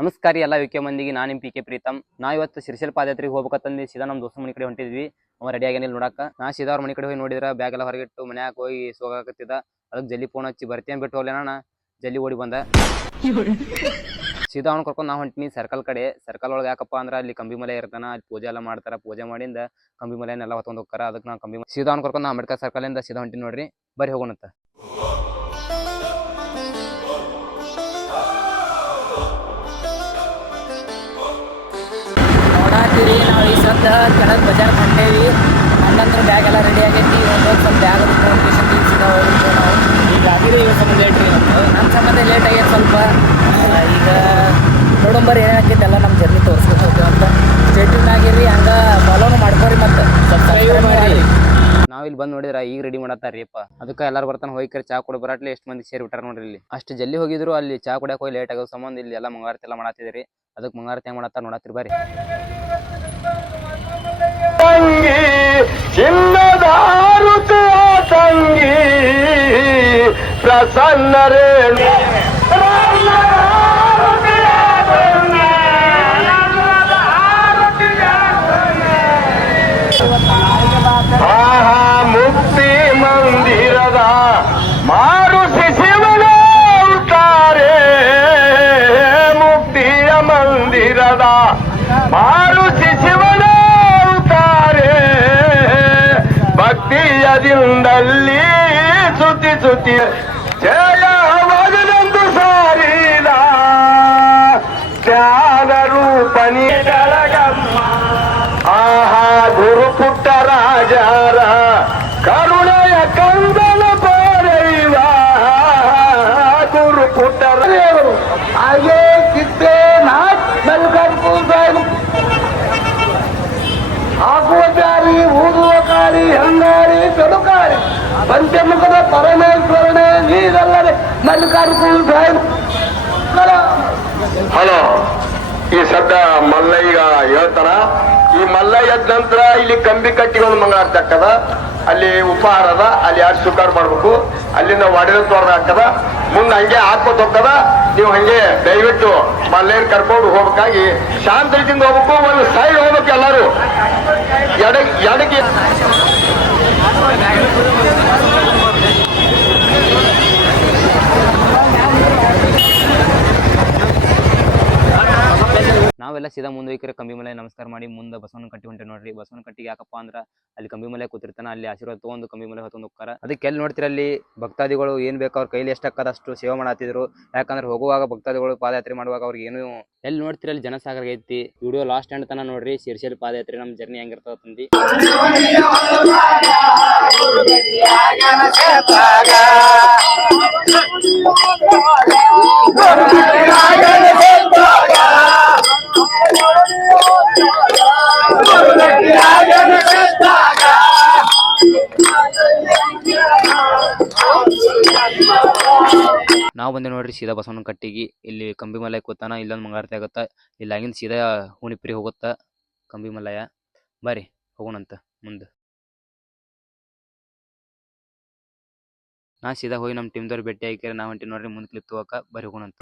ನಮಸ್ಕಾರ ಎಲ್ಲ ವಿಕೆ ಮಂದಿಗೆ ನಾನು ನಿಮ್ಮ ಪಿಕೆ ಪ್ರೀತಮ್. ನಾವು ಇವತ್ತು ಶಿರ್ಷಲ್ ಪಾದಯಾತ್ರೆಗೆ ಹೋಗ್ಬೇಕಂತಂದು ಸೀದಾ ನಮ್ಮ ದೋಸ್ತ ಮನೆ ಕಡೆ ಹೊಂಟಿದ್ವಿ. ಅವ ರೆಡಿ ಆಗಿನಿಲ್ಲ ನೋಡಕ್ಕೆ. ನಾ ಸೀದಾ ಅವ್ರ ಮನೆ ಕಡೆ ಹೋಗಿ ನೋಡಿದ್ರೆ ಬ್ಯಾಗ್ ಎಲ್ಲ ಹೊರಗಿಟ್ಟು ಮನ್ಯಾಗ ಹೋಗಿ ಸೋಗಾಕತ್ತಿದ್ದ. ಅದಕ್ಕೆ ಜಲ್ದಿ ಫೋನ್ ಹಚ್ಚಿ ಬರ್ತೀನಿ ಬಿಟ್ಟು ಹೋಗ್ಲೇನ ಜಲ್ದಿ ಓಡಿ ಬಂದ. ಸೀದಾ ಅವ್ನು ಕರ್ಕೊಂಡು ನಾವು ಹೊಂಟಿನಿ ಸರ್ಕಲ್ ಕಡೆ. ಸರ್ಕಲ್ ಒಳಗೆ ಯಾಕಪ್ಪ ಅಂದ್ರೆ ಅಲ್ಲಿ ಕಂಬಿ ಮಲೆ ಇರ್ತಾನ, ಅಲ್ಲಿ ಪೂಜೆ ಎಲ್ಲ ಮಾಡ್ತಾರ. ಪೂಜೆ ಮಾಡಿಂದ ಕಂಬಿ ಮಲೆನೆಲ್ಲ ಹೊತ್ಕೊಂಡು ಹೋಗ್ತಾರ. ಅದಕ್ಕೆ ನಾವು ಸೀದಾ ಅವ್ನು ಕರ್ಕೊಂಡು ಅಂಬೇಡ್ಕರ್ ಸರ್ಕಲಿಂದ ಸೀದಾ ಹೊಂಟಿನಿ ನೋಡ್ರಿ. ಬರೀ ಹೋಗೋಣಂತ. ನೋಡಾತೀರಿ ನಾವು ಈ ಸದ್ದ ಕೆಳಗೆ ಬಜಾರ್ ಹೊಂಟೇವಿ. ಹಂಗಂದ್ರೆ ಬ್ಯಾಗ್ ಎಲ್ಲ ರೆಡಿ ಆಗೈತಿ. ಒಂದು ಸ್ವಲ್ಪ ಬ್ಯಾಗ್ ನೋಟಿಫಿಕೇಶನ್ ಸೀದಾ ಹೋಗಿದ್ವಿ ನಾವು. ಈಗ ಆಗಿರೋ ಈಗ ಸಂಬಂಧ ಲೇಟ್ ರೀ. ನಮ್ಮ ಸಂಬಂಧ ಲೇಟ್ ಆಗೈತೆ ಸ್ವಲ್ಪ. ಈಗ ನೋಡಂಬರ್ ಏನಾಕೈತೆ ಎಲ್ಲ ನಮ್ಮ ಜರ್ನಿ ತೋರಿಸ್ಬೇಕು ಹೋಗ್ತೀವಿ ಅಂತ. ಸ್ಟೇಟ್ಯೂನ್ ಆಗಿರಿ, ಹಂಗೆ ಫಾಲೋನು ಮಾಡ್ಕೋರಿ ಮತ್ತು ಸಬ್ಸ್ಕ್ರೈಬ್ ಮಾಡಿ. ನಾವ್ ಇಲ್ಲಿ ಬಂದ್ ನೋಡಿದ್ರ ಈಗ ರೆಡಿ ಮಾಡತ್ತಾರೀಪ. ಅದಕ್ಕೆ ಎಲ್ಲಾರು ಬರ್ತಾನೆ ಹೋಗಿ ಚಾ ಕೊಡ ಬರಾಟ್ಲಿ ಎಷ್ಟು ಮಂದಿ ಸೇರಿ ಬಿಟ್ಟಾರ ನೋಡ್ರಿ. ಇಲ್ಲಿ ಅಷ್ಟು ಜಲ್ದಿ ಹೋಗಿದ್ರು ಅಲ್ಲಿ ಚಾ ಕುಡಿಯಕ್ಕೆ ಹೋಗಿ ಲೇಟ್ ಆಗೋ ಸಂಬಂಧ ಇಲ್ಲಿ ಎಲ್ಲ ಮಂಗಾರತಿ ಎಲ್ಲ ಮಾಡತ್ತಿದ್ರಿ. ಅದಕ್ಕೆ ಮಂಗಾರತಿ ಹೆಂಗ್ ಮಾಡತ್ತಾರ ನೋಡತ್ತಿರಿ ಬರ್ರಿ. ಪ್ರಸನ್ನರೇ ಮುಕ್ತಿ ಮಂದಿರದ ಮಾರುಸಿ ಶಿವನೇ ಉತ್ತಾರೆ. ಮುಕ್ತಿಯ ಮಂದಿರದ ಮಾರುಸಿ ಶಿವನೇ ಉತ್ತಾರೆ. ಭಕ್ತಿಯದಿಂದಲ್ಲಿ ಸುತ್ತಿ ಸುತ್ತಿ ಜಯವಾಗದಂದು ಸಾರಿದ ಜ್ಞಾನ ರೂಪನಿ ಬೆಳಗಮ್ಮ. ಆಹಾ ಗುರು ಪುಟ್ಟ ರಾಜರ ಕರುಣೆಯ ಕಂದನ ಪಡೆಯುವ ಗುರು ಪುಟ್ಟ ದೇವರು ಹಾಗೇ ಕಿತ್ತೇ ಹಾಕುವ ಜಾರಿ, ಊದುವ ಕಾರಿ, ಹಂಗಾರಿ, ತೊಡುಕಾರಿ, ಪಂಚಮುಖದ ಪರಮೇಶ್ವರನೇ ನೀರಲ್ಲದೆ ಮಲ್ಲಿಕಾರ್ಜುನ ಸಾಹೇಬ್. ಹಲೋ, ಈ ಸದ್ದ ಮಲ್ಲಯ್ಯ ಹೇಳ್ತಾರ. ಈ ಮಲ್ಲಯ್ಯ ಎದ್ದ ನಂತರ ಇಲ್ಲಿ ಕಂಬಿ ಕಟ್ಟಿ ಒಂದು ಮಂಗಳಾರತಿ ಹಾಕದ, ಅಲ್ಲಿ ಉಪಹಾರ ಅದ, ಅಲ್ಲಿ ಯಾರು ಸ್ವೀಕಾರ ಮಾಡ್ಬೇಕು, ಅಲ್ಲಿಂದ ಒಡೆದ ತೋರ್ದ ಹಾಕದ, ಮುಂದೆ ಹಂಗೆ ಹಾಕೋತ್ ಹೋಗ್ತದ. ನೀವು ಹಂಗೆ ದಯವಿಟ್ಟು ಮಲ್ಲಯ್ಯನ್ ಕರ್ಕೊಂಡು ಹೋಗ್ಬೇಕಾಗಿ ಶಾಂತ ರೀತಿಯಿಂದ ಹೋಗ್ಬೇಕು. ಒಂದು ಸೈಡ್ ಹೋಗ್ಬೇಕು ಎಲ್ಲಾರು. ಎಡಕ್ಕೆ ನಾವೆಲ್ಲ ಸೀದಾ ಮುಂದೆ ಹೋಗ್ರೆ ಕಂಬಿ ಮಲೆ ನಮಸ್ಕಾರ ಮಾಡಿ ಮುಂದೆ ಬಸವನ ಕಟ್ಟಿ ಹೊಂಟೆ ನೋಡ್ರಿ. ಬಸವನ ಕಟ್ಟಿಗೆ ಯಾಕಪ್ಪ ಅಂದ್ರ ಅಲ್ಲಿ ಕಂಬಿ ಮಲೆ ಕೂತಿರ್ತಾನ, ಅಲ್ಲಿ ಆಶೀರ್ವಾದ ತಗೊಂಡು ಕಂಬಿ ಮಲೆ ಹೊತ್ಕೊಂಡು ಹೋಗ್ತಾರ. ಅದಕ್ಕೆ ಎಲ್ಲಿ ನೋಡ್ತೀರ ಅಲ್ಲಿ ಭಕ್ತಾದಿಗಳು ಏನ್ ಬೇಕು ಅವ್ರ ಕೈಲಿ ಎಷ್ಟಾಕದ ಅಷ್ಟು ಸೇವೆ ಮಾಡತ್ತಿದ್ರು. ಯಾಕಂದ್ರೆ ಹೋಗುವಾಗ ಭಕ್ತಾದಿಗಳು ಪಾದಯಾತ್ರೆ ಮಾಡುವಾಗ ಅವ್ರಿಗೆ ಏನು ಎಲ್ಲಿ ನೋಡ್ತೀರ ಅಲ್ಲಿ ಜನಸಾಗರ ಐತಿ. ವಿಡಿಯೋ ಲಾಸ್ಟ್ ಎಂಡ್ ತನ ನೋಡ್ರಿ. ಶಿರ್ಷಲ್ ಪಾದಯಾತ್ರೆ ನಮ್ಮ ಜರ್ನಿ ಹೆಂಗಿರ್ತದ ತಂದಿ. ನಾವು ಬಂದೆ ನೋಡ್ರಿ ಸೀದಾ ಬಸವನ ಕಟ್ಟಿಗೆ. ಇಲ್ಲಿ ಕಂಬಿ ಮಲಯ ಕೂತಾನ, ಇಲ್ಲೊಂದು ಮಂಗಾರತಿ ಆಗುತ್ತ, ಇಲ್ಲಾಗಿಂದ ಸೀದಾ ಹುಣಿಪ್ರಿ ಹೋಗುತ್ತ ಕಂಬಿ ಮಲಯ. ಬರ್ರಿ ಹೋಗೋಣಂತ ಮುಂದೆ. ನಾ ಸೀದಾ ಹೋಗಿ ನಮ್ಮ ಟೀಮ್ದವ್ರು ಭೇಟಿ ಹಾಕಿರ ನಾವು ಹೊಂಟಿ ನೋಡ್ರಿ ಮುಂದೆ ಕ್ಲಿಪ್ ತಗೋಕ. ಬರ್ರಿ ಹೋಗೋಣಂತ.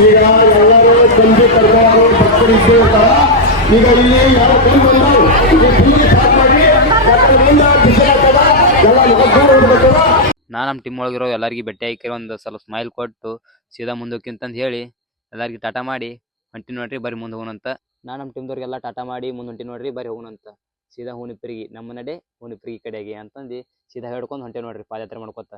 ಈಗ ಎಲ್ಲರೂ ಸಂಜೆ ಕರ್ಕೊಂಡು ಭಕ್ತರಿದ್ದು ಇರ್ತಾರ. ಈಗ ಇಲ್ಲಿ ಯಾವ ಕೈ ಬಂದು ಈ ಪೂಜೆ ಸ್ಟಾರ್ಟ್ ಮಾಡಿ ಬಿಸಿಲಾಗ್ತದ ಎಲ್ಲ ದೂರ ಇಡ್ಬೇಕದ. ನಾ ನಮ್ಮ ಟೀಮ್ ಒಳಗಿರೋ ಎಲ್ಲರಿಗೂ ಭೇಟಿ ಹಾಕಿ ಒಂದು ಸ್ವಲ್ಪ ಸ್ಮೈಲ್ ಕೊಟ್ಟು ಸೀದಾ ಮುಂದಕ್ಕಿಂತಂದು ಹೇಳಿ ಎಲ್ಲರಿಗೂ ಟಾಟಾ ಮಾಡಿ ಹೊಂಟಿ ನೋಡ್ರಿ ಬರೀ ಮುಂದೆ ಹೋಗೋಣಂತ. ನಾ ನಮ್ಮ ಟೀಮ್ದವ್ರಿಗೆಲ್ಲ ಟಾಟಾ ಮಾಡಿ ಮುಂದೆ ಹೊಂಟಿ ನೋಡ್ರಿ ಬರೀ ಹೋಗೋಣಂತ. ಸೀದಾ ಹೂನಿಪ್ರಿಗೆ ನಮ್ಮ ನಡೆ ಹೂನಿಪ್ರಿಗೆ ಕಡೆಗೆ ಅಂತಂದು ಸೀದಾ ಹೇಳ್ಕೊಂಡು ಹೊಂಟೆ ನೋಡ್ರಿ ಪಾದಯಾತ್ರೆ ಮಾಡ್ಕೊತ.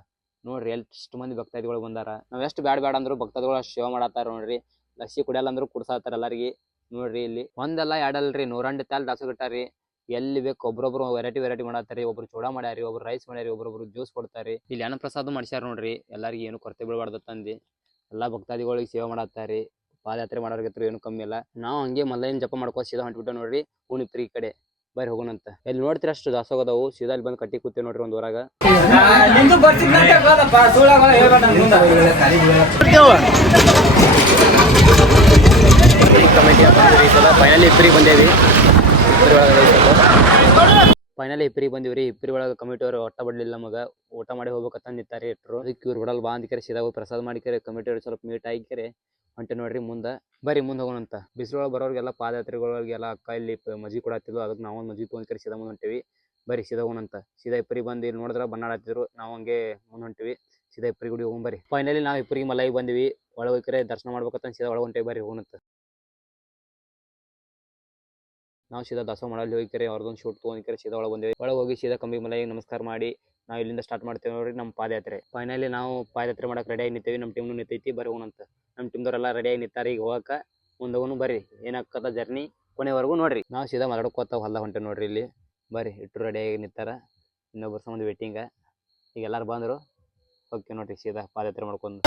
ನೋಡ್ರಿ ಎಷ್ಟು ಮಂದಿ ಭಕ್ತಾದಿಗಳು ಬಂದಾರ. ನಾವು ಎಷ್ಟು ಬ್ಯಾಡ ಅಂದ್ರು ಭಕ್ತಾದಿಗಳು ಅಷ್ಟು ಸೇವೆ ಮಾಡತ್ತಾರ ನೋಡ್ರಿ. ಲಸ್ಸಿ ಕುಡಿಯಲ್ಲ ಅಂದ್ರು ಕುಡ್ಸಾತಾರ ಎಲ್ಲರಿಗೆ. ನೋಡ್ರಿ ಇಲ್ಲಿ ಒಂದಲ್ಲ ಎರಡಲ್ರಿ 102 ತಾಲ್ ದಾಸೋಗಿಟ್ಟಾರಿ. ಎಲ್ಲಿ ಬೇಕು ಒಬ್ರೊಬ್ರು ವೆರೈಟಿ ಮಾಡತ್ತಾರಿ. ಒಬ್ರು ಚೂಡ ಮಾಡ್ಯಾರಿ, ಒಬ್ರು ರೈಸ್ ಮಾಡ್ಯಾರಿ, ಒಬ್ರೊಬ್ರು ಜ್ಯೂಸ್ ಕೊಡ್ತಾರಿ. ಇಲ್ಲಿ ಅನ್ನ ಪ್ರಸಾದ ಮಾಡ್ಸ್ಯಾರ ನೋಡ್ರಿ. ಎಲ್ಲರಿಗೂ ಏನು ಕೊರತೆ ಬೀಳಬಾರ್ದು ತಂದು ಎಲ್ಲಾ ಭಕ್ತಾದಿಗಳಿಗೆ ಸೇವೆ ಮಾಡತ್ತಾರಿ. ಪಾದಯಾತ್ರೆ ಮಾಡೋರ್ಗತ್ರ ಏನು ಕಮ್ಮಿ ಇಲ್ಲ. ನಾವು ಹಂಗೆ ಮಲ್ಲಯ್ಯನ ಜಪ ಮಾಡ್ಕೋ ಸೀದಾ ಹೊಂಟ್ಬಿಟ್ಟು ನೋಡ್ರಿ ಹೂನಿಪ್ರಿ ಕಡೆ ಬರೀ ಹೋಗೋಣಂತ. ಎಲ್ಲಿ ನೋಡ್ತೀರ ಅಷ್ಟು ದಾಸೋಗದವು. ಸೀದಾ ಇಲ್ಲಿ ಬಂದು ಕಟ್ಟಿ ಕೂತೀವಿ ನೋಡ್ರಿ ಒಂದು ಊರಾಗ. ಕಮಿಟಿ ಫೈನಲಿ ಇಬ್ಬರಿಗೆ ಬಂದೇವಿ. ಫೈನಲಿ ಇಬ್ಬರಿಗೆ ಬಂದಿವ್ರಿ. ಇಬ್ಬರಿ ಒಳಗೆ ಕಮಿಟಿ ಅವರು ಒಟ್ಟ ಬಡ್ಲಿಲ್ಲ ನಮಗೆ. ಊಟ ಮಾಡಿ ಹೋಗ್ಬೇಕಂತ ನಿಂತಾರೆ ಇಟ್ಟರು. ಅದಕ್ಕೆ ಇವ್ರು ಬಿಡಲ್ ಬಾ ಅಂದಿಕರೆ ಸೀದಾ ಪ್ರಸಾದ ಮಾಡಿಕರೆ ಕಮಿಟಿ ಅವ್ರು ಸ್ವಲ್ಪ ಮೀಟ್ ಆಗಿಕರೆ ಹೊಂಟೆ ನೋಡ್ರಿ ಮುಂದೆ ಬರೀ ಮುಂದೆ ಹೋಗೋಣಂತ. ಬಿಸಿಲೊಳಗೆ ಬರೋರಿಗೆಲ್ಲ ಪಾದಯಾತ್ರಿಗಳಿಗೆಲ್ಲ ಅಕ್ಕ ಇಲ್ಲಿ ಮಜ್ಜಿಗೆ ಕೊಡತ್ತಿದ್ವು. ಅದಕ್ಕೆ ನಾವು ಒಂದು ಮಜ್ಜಿಗೆ ತೊಗೊಂಡ್ಕರೆ ಸೀದಾ ಮುಂದೆ ಹೊಂಟೇವಿ. ಬರೀ ಸೀದಾ ಹೋಗೋಣಂತ. ಸೀದಾ ಇಬ್ಬರಿಗೆ ಬಂದು ಇಲ್ಲಿ ನೋಡಿದ್ರೆ ಬಣ್ಣಾಡತ್ತಿದ್ರು. ನಾವು ಹಂಗೆ ಮುಂದೆ ಹೊಂಟಿವಿ. ಸೀದಾ ಇಬ್ಬರಿಗೆ ಗುಡಿ ಹೋಗಿ ಬರ್ರಿ. ಫೈನಲಿ ನಾವು ಇಬ್ಬರಿಗೆ ಮಲೈಗೆ ಬಂದಿವಿ. ಒಳಗೆ ಹೋಗ್ಕರೆ ದರ್ಶನ ಮಾಡ್ಬೇಕಂತ ಸೀದಾ ಒಳಗೆ ಹೊಂಟೇವಿ. ಬರೀ ಹೋಗೋಣಂತ. ನಾವು ಸೀದಾ ದಾಸೋ ಮಾಡಲ್ಲಿ ಹೋಗ್ಕರೆ ಅವ್ರದ್ದೊಂದು ಶೂಟ್ ತೊಗೊಂಡ್ಕರೆ ಸೀದಾ ಒಳಗೆ ಬಂದೇವಿ. ಒಳಗೆ ಹೋಗಿ ಸೀದಾ ಕಂಬಿ ಮಲೈಗೆ ನಮಸ್ಕಾರ ಮಾಡಿ ನಾವು ಇಲ್ಲಿಂದ ಸ್ಟಾರ್ಟ್ ಮಾಡ್ತೇವೆ ನೋಡ್ರಿ ನಮ್ಮ ಪಾದಯಾತ್ರೆ. ಫೈನಲಿ ನಾವು ಪಾದಯಾತ್ರೆ ಮಾಡಕ್ಕೆ ರೆಡಿಯಾಗಿ ನಿಂತೇವಿ. ನಮ್ಮ ಟೀಮ್ನು ನಿಂತೈತಿ. ಬರೀ ಹೋಗೋಣಂತ. ನಮ್ಮ ಟೀಮ್ದವರೆಲ್ಲ ರೆಡಿಯಾಗಿ ನಿಂತಾರೆ. ಈಗ ಹೋಗಕ್ಕೆ ಮುಂದೆ ಹೋಗೋನು ಬರ್ರಿ. ಏನಾಗ್ತದ ಜರ್ನಿ ಕೊನೆವರೆಗೂ ನೋಡ್ರಿ. ನಾವು ಸೀದಾ ಮಾತಾಡ್ಕೋತ ಹೊಲ ಹೊಂಟೆ ನೋಡ್ರಿ. ಇಲ್ಲಿ ಬರ್ರಿ ಇಟ್ಟರು ರೆಡಿಯಾಗಿ ನಿಂತಾರ. ಇನ್ನೊಬ್ಬರು ಸಂಬಂಧ ವೇಟಿಂಗ. ಈಗ ಎಲ್ಲಾರು ಬಂದರು. ಓಕೆ ನೋಡ್ರಿ ಸೀದಾ ಪಾದಯಾತ್ರೆ ಮಾಡ್ಕೊಂಡು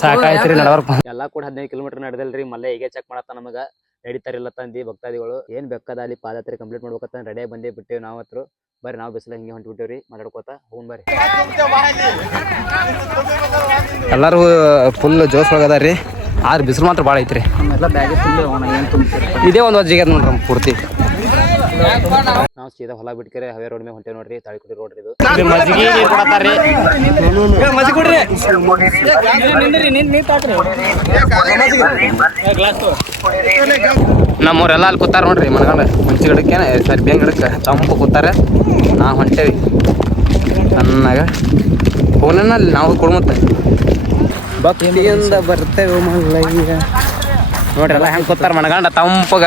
ಸಾಕಾಯ್ತ್ರಿ ನಡವರ್ಕ. ಎಲ್ಲಾ ಕೂಡ 15 ಕಿಲೋಮೀಟರ್ ನಡೆದಲ್ರಿ. ಮಲ್ಲೆ ಹೀಗೆ ಚೆಕ್ ಮಾಡತ್ತ ನಮಗ ನಡೀತಾರಿಲ್ಲ ತಂದಿ ಭಕ್ತಾದಿಗಳು. ಏನ್ ಬೇಕಾದ ಅಲ್ಲಿ ಪಾದಯಾತ್ರೆ ಕಂಪ್ಲೀಟ್ ಮಾಡ್ಬೇಕಂತ ರೆಡಿಯಾಗಿ ಬಂದೇ ಬಿಟ್ಟೇವಿ ನಾವು ಹತ್ರ. ಬರ್ರಿ ನಾವು ಬಿಸಿಲ ಹಿಂಗೆ ಹೊಂಟ್ಬಿಟ್ಟೇವ್ರಿ ಮಾತಾಡ್ಕೋತ ಹೋಗೋಣ ಬರ್ರಿ. ಎಲ್ಲರೂ ಫುಲ್ ಜೋಶ್ ಒಳಗದಾರ್ರಿ. ಆದ್ರೆ ಬಿಸಿಲು ಮಾತ್ರ ಭಾಳ ಐತ್ರಿ. ಇದೇ ಒಂದು ವಜ್ಜಿಗೆ ನೋಡ್ರಿ ಪೂರ್ತಿ. ನಾವು ಸೀದಾ ಹೊಲ ಬಿಟ್ಕರೆ ಹವೇ ರೋಡ್ ಮೇಲೆ ಹೊಂಟೇವಿ ನೋಡ್ರಿ. ತಾಳಿಕೋಟಿ ರೋಡ್ ಇದು. ಮಜ್ಜಿಗೆ ನೀರು ಕೊಡತ್ತಾರ್ರಿ. ನಮ್ಮೂರೆಲ್ಲ ಅಲ್ಲಿ ಕೂತಾರ ನೋಡ್ರಿ ಮನಗಂಡ ಮುಂಚೆ ಗಿಡಕ್ಕೆ ಸರಿ ಬೇಂಗ್ ಗಿಡಕ್ಕೆ ತಂಪು ಕೂತಾರ. ನಾವು ಹೊಂಟೇವಿ ಚೆನ್ನಾಗ ಫೋನಲ್ಲಿ ನಾವು ಕೊಡ್ಮತ್ತ ಭಕ್ತಿಯಿಂದ ಬರ್ತೇವೆ ಮಲ್ಲಯ್ಯ ನೋಡ್ರಿ. ಎಲ್ಲ ಹೆಂಗೆ ಕೂತಾರ ಮನಗಂಡ ತಂಪಗ.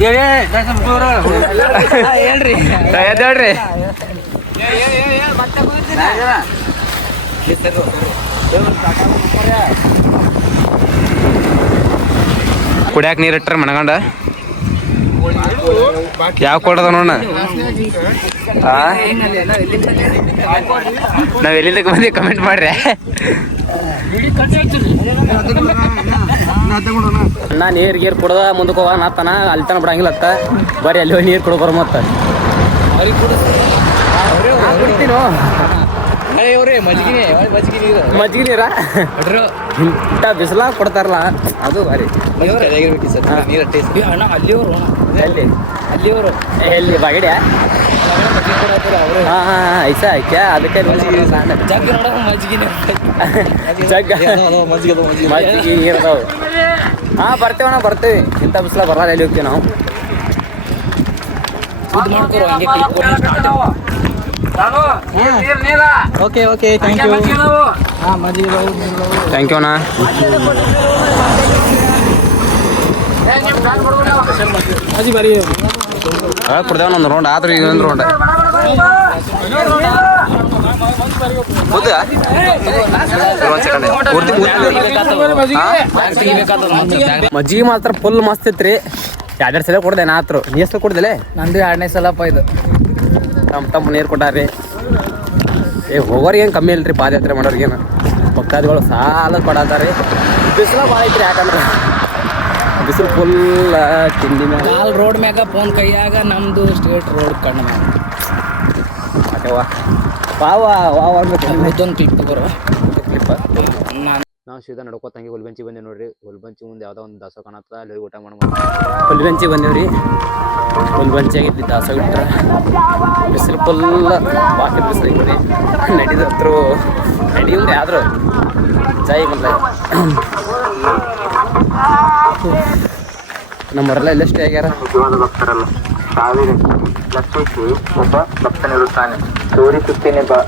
ಹೇಳ್ರಿ ಕುಡಿಯಾಕ ನೀರು ಇಟ್ರ ಮನಗಂಡ ಯಾವ ಕೊಡದ ನೋಡ. ನಾವ್ ಎಲ್ಲಿಂದ ಬಂದಿ ಕಮೆಂಟ್ ಮಾಡ್ರಿ. ಅಣ್ಣ ನೀರ್ ಗೀರ್ ಕುಡ್ದ ಮುಂದಕ್ಕೆ ಹೋಗ ನಾತನ ಅಲ್ಲಿ ತನ ಬಿಡಂಗಿಲ್ಲ ಅತ್ತ. ಬರೀ ಅಲ್ಲಿ ಹೋಗಿ ನೀರು ಕುಡ್ದು ಬರ ಮತ್ತ ಮಜ್ಜಿಗೆ ನೀರ ಇಂಥ ಬಿಸಿಲ ಕೊಡ್ತಾರಲ್ಲ ಅದು ಭಾರಿ. ಅಲ್ಲಿಯವರು ಎಲ್ಲಿ ಬಾಗಿಡ್ಯಾ? ಹಾಂ ಹಾಂ ಐಸಾ ಐಕ್ಯಾ ಅದಕ್ಕೆ ಮಜ್ಜಿಗೆ ನೀರ್ದಾವ್. ಹಾಂ ಬರ್ತೇವಣ್ಣ ಬರ್ತೀವಿ. ಇಂಥ ಬಿಸಿಲ ಬರಲ್ಲ ಎಲ್ಲಿ ಹೋಗ್ತೀವಿ ನಾವು. Okay okay thank you. ಹಾಂ ಮಜ್ಜಿಗೆ ಥ್ಯಾಂಕ್ ಯು ಅಣ್ಣ. ಕುಡ್ದೇವ ಒಂದು ರೌಂಡ್ ಆದ್ರೂ ಈಗ ಒಂದು ರೌಂಡ್ ಮಜ್ಜಿಗೆ ಮಾತ್ರ ಫುಲ್ ಮಸ್ತ್ ಇತ್ರಿ. 2 ಸಲ ಕೊಡ್ದೆ ನಾ ಹತ್ರ. ನೀ ಎಷ್ಟು ಕೊಡ್ದಿಲ್ಲ? ನಂದು 2ನೇ ಸಲಪ್ಪ ಇದು. ತಂಪು ನೀರು ಕೊಟ್ಟಾರ್ರಿ. ಹೋಗೋರಿಗೆ ಏನು ಕಮ್ಮಿ ಇಲ್ರಿ ಪಾದಯಾತ್ರೆ ಮಾಡೋರಿಗೇನು. ಭಕ್ತಾದಿಗಳು ಸಾಲ ಕೊಡತ್ತಾರಿ. ಬಿಸಿಲ ಭಾಳ ಐತ್ರಿ. ಯಾಕಂದ್ರೆ ಬಿಸಿಲು ಫುಲ್ ತಿಂಡಿ ಮ್ಯಾಗ ರೋಡ್ ಮ್ಯಾಗ ಫೋನ್ ಕೈಯಾಗ ನಮ್ದು ಸ್ಟೇಟ್ ರೋಡ್ ಕಣ್ಣು ಮ್ಯಾಗ ಇದೊಂದು ಕ್ಲಿಪ್ ತಗೋರ ನಾವು ಸೀದಾ ನಡ್ಕೋತಂಗೆ ಹುಲ್ಬಂಚಿ ಬಂದೇವಿ ನೋಡ್ರಿ. ಹುಲ್ಬಂಚಿ ಮುಂದೆ ಯಾವುದೋ ಒಂದು ದಾಸ ಕಾಣತ್ತ, ಅಲ್ಲಿ ಹೋಗಿ ಊಟ ಮಾಡೋಣ. ಹುಲ್ಬಂಚಿ ಬಂದೇವ್ರಿ. ಹುಲ್ಬಂಚಿ ಆಗಿತ್ತು ದಾಸ ಬಿಟ್ರೆ ಬಿಸಿಲು ಫುಲ್ ಬಾಕಿ ಬಿಸಿಲು ಐತ್ರಿ. ನಡಿದತ್ರು ನಡಿಯುಂದ್ರೆ ಆದ್ರು ಜೈ ಬಂದ ನಮ್ಮವರೆಲ್ಲ ಎಲ್ಲ ಸ್ಟೇ ಆಗ್ಯಾರ. ಭಕ್ತರಲ್ಲ, ಸಾವಿರ ಲಕ್ಷಕ್ಕೆ ಒಬ್ಬ ಭಕ್ತನಿರುತ್ತಾನೆ. ತೋರಿಸುತ್ತೇನೆ ಬಾ.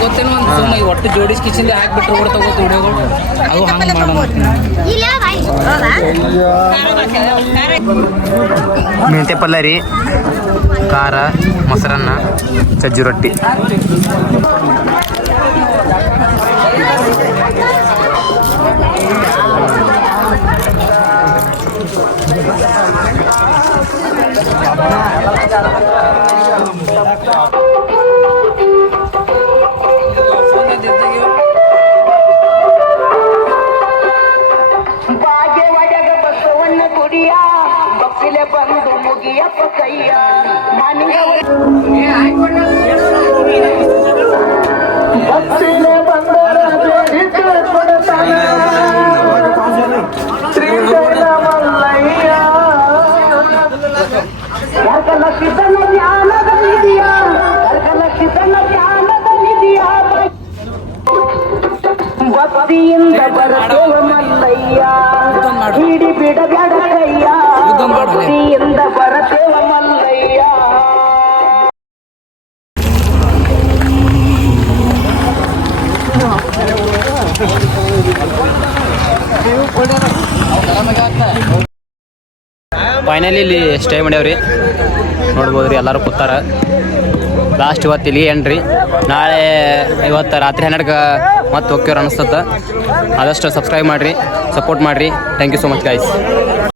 ಗೊತ್ತೇನು ಒಂದು ಸುಮ್ಮನೆ ಒಟ್ಟು ಜೋಡಿಸ್ ಕಿಚನ್ ಹಾಕ್ಬಿಟ್ರು ಕೂಡ ತಗೋತು ವಿಡಿಯೋಗಳು ಅದು ಹಂಗೆ ಮಾಡೋಣ. ಮೆಂತೆ ಪಲ್ಯ ರೀ, ಖಾರ, ಮೊಸರನ್ನ, ಸಜ್ಜಿ ರೊಟ್ಟಿ. ಭಾಗ್ಯವಾಡ್ಯಾಗ ಬಸವಣ್ಣ ಗುಡಿಯ ಬಕ್ಕಿಲೆ ಬಂದು ಮುಗಿಯಪ್ಪ ಕೈಯ ಬಕ್ಕಿಲೆ ಬಂದರ ಬೇಡಿಕೆ ಕೊಡತಾನ ಶ್ರೀಶೈಲ ಮಲ್ಲಯ್ಯ. ಕರ್ಕಲಕ್ಷಿತನ ಜ್ಞಾನದ ನಿಧಿಯ, ಕರ್ಕಲಕ್ಷಿತನ ಜ್ಞಾನದ ನಿಧಿಯ, ಭಕ್ತಿಯಿಂದ ಬರತೇವ ಮಲ್ಲಯ್ಯ, ಹಿಡಿ ಬಿಡಬೇಡ ಕೈಯ, ಭಕ್ತಿಯಿಂದ ಬರತೇವ ಮಲ್ಲಯ್ಯ. ಫೈನಲಿ ಇಲ್ಲಿ ಸ್ಟೇ ಮಾಡ್ಯಾವ್ರಿ. ನೋಡ್ಬೋದು ರೀ, ಎಲ್ಲರೂ ಕೂತಾರ. ಲಾಸ್ಟ್ ಇವತ್ತು ಇಲ್ಲಿ ಏನ್ರಿ, ನಾಳೆ ಇವತ್ತು ರಾತ್ರಿ 12ಕ್ಕೆ ಮತ್ತೆ ಹೋಗ್ಯವ್ರು ಅನಿಸ್ತದ. ಆದಷ್ಟು ಸಬ್ಸ್ಕ್ರೈಬ್ ಮಾಡಿರಿ, ಸಪೋರ್ಟ್ ಮಾಡಿರಿ. Thank you so much guys.